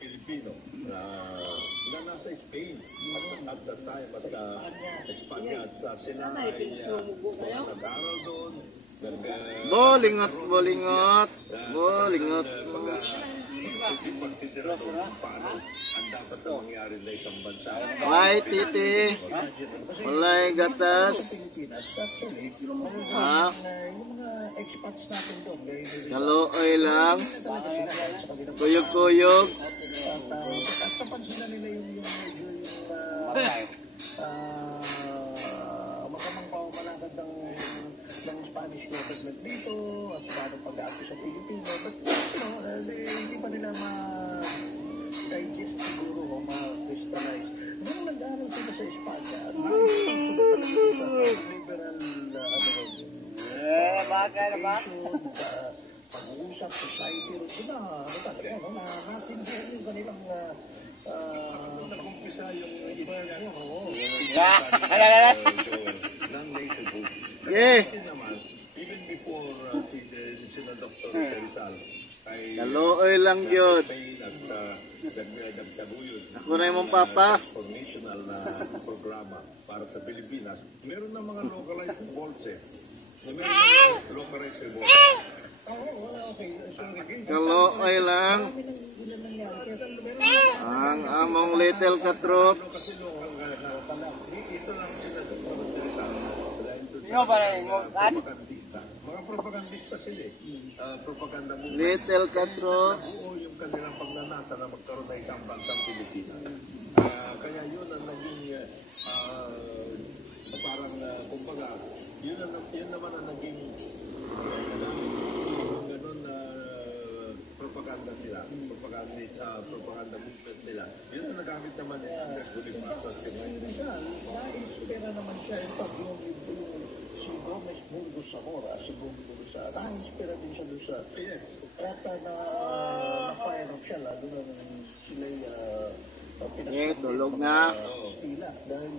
Pilipino na nasa Spain at that time at Espanya at sila ay nag-aaral doon. Bolingot, bolingot, bolingot. Pagtitira doon paano ang dapat na mangyari na isang bansa. Ay, titi. Walay gatas. Ha? Kaluoy lang. Kuyog-kuyog. Makamang pamamalagad ng Spanish government dito at paano pag-aati sa Pilipino. But, hindi pa nila ma-digest siguro o ma-crystallize. Nung nag-aaral sila sa Espanya, pag-uusap, society, talaga, nasindihan yung kanilang nag-umpisa yung iba niya. Even before si Dr. Rizal ay Kaluoy lang yun. Ako na yung papa. National na programa para sa Pilipinas. Meron na mga localized revolts eh. Localized revolts. Kaluoy lang. Ang among little katrop. Mga propagandista sila eh. Propaganda movement. Little katrop. Oo, yung kanilang pagnanasa na magkaroon na isang bansang Pilipinas. Kaya yun ang naging parang kumbaga, yun naman ang naging ganun na propaganda nila, propaganda movement nila. Yun ang nagamit naman ng Bonifacio. Na-inspira naman siya si Gomez Burgos Zamora, si Burgos Zamora, na-inspira din siya doon sa at na-fire up siya, lalo na sila tulog na. dahil